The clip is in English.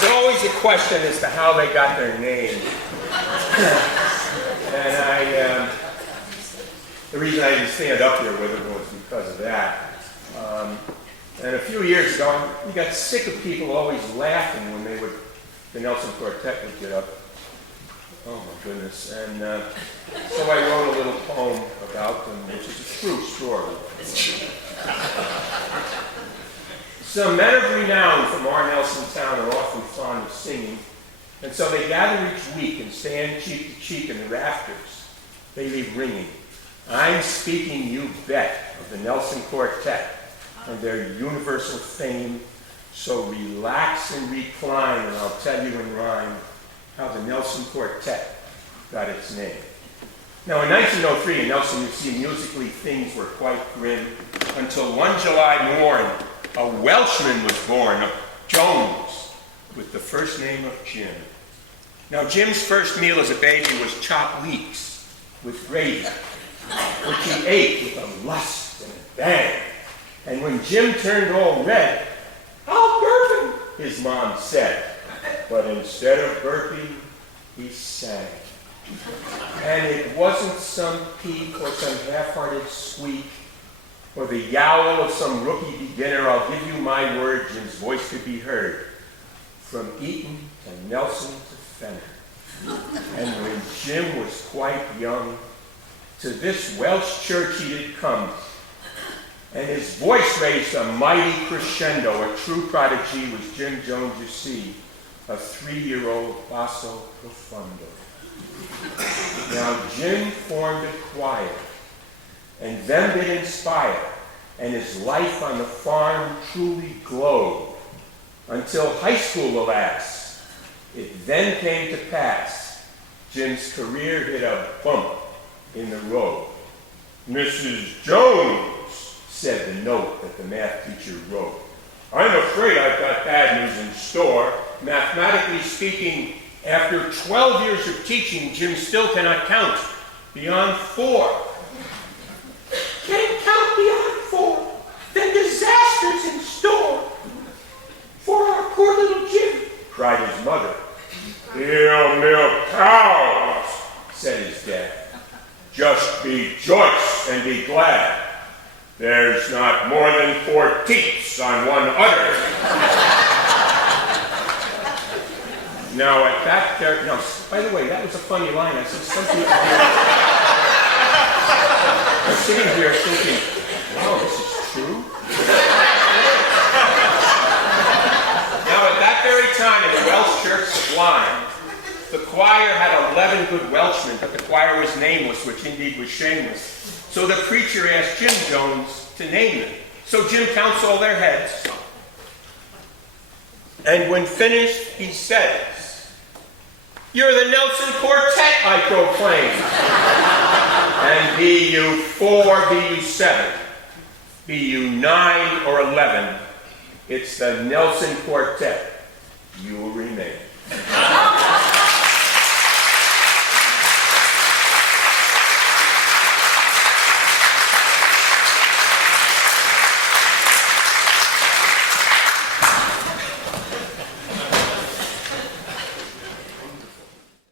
There's always a question as to how they got their name. And the reason I didn't stand up here with it was because of that. And a few years ago, we got sick of people always laughing when the Nelson Quartette would get up. Oh my goodness. And so I wrote a little poem about them, which is a true story. Some men of renown from our Nelson town are often fond of singing, and so they gather each week and stand cheek to cheek in the rafters. They leave ringing. I'm speaking, you bet, of the Nelson Quartette and their universal fame. So relax and recline, and I'll tell you in rhyme how the Nelson Quartette got its name. Now, in 1903 in Nelson, you see, musically things were quite grim until one July morn, a Welshman was born, Jones, with the first name of Jim. Now, Jim's first meal as a baby was chopped leeks with gravy, which he ate with a lust and a bang. And when Jim turned all red, "I'll burp him," his mom said. But instead of burping, he sang. And it wasn't some peep or some half-hearted squeak or the yowl of some rookie beginner. I'll give you my word, Jim's voice could be heard from Eton to Nelson to Fenner. And when Jim was quite young, to this Welsh church he did come, and his voice raised a mighty crescendo. A true prodigy was Jim Jones, you see, a 3-year-old basso profundo. Now Jim formed a choir, and them did inspire, and his life on the farm truly glowed, until high school, alas. It then came to pass, Jim's career hit a bump in the road. "Mrs. Jones," said the note that the math teacher wrote, "I'm afraid I've got bad news in store. Mathematically speaking, after 12 years of teaching, Jim still cannot count beyond 4. "Can't count beyond 4? Then disaster's in store for our poor little Jim," cried his mother. "He'll milk cows," said his dad. "Just rejoice and be glad. There's not more than 4 teats on one udder." Now, at that character, now, by the way, that was a funny line. I said, some people here are sitting here thinking, wow, this is true? Now, at that very time in the Welsh church sublime, the choir had 11 good Welshmen, but the choir was nameless, which indeed was shameless. So the preacher asked Jim Jones to name them. So Jim counts all their heads. And when finished, he says, "You're the Nelson Quartette, I proclaim. And be you 4, be you 7, be you 9 or 11, it's the Nelson Quartette. You will remain."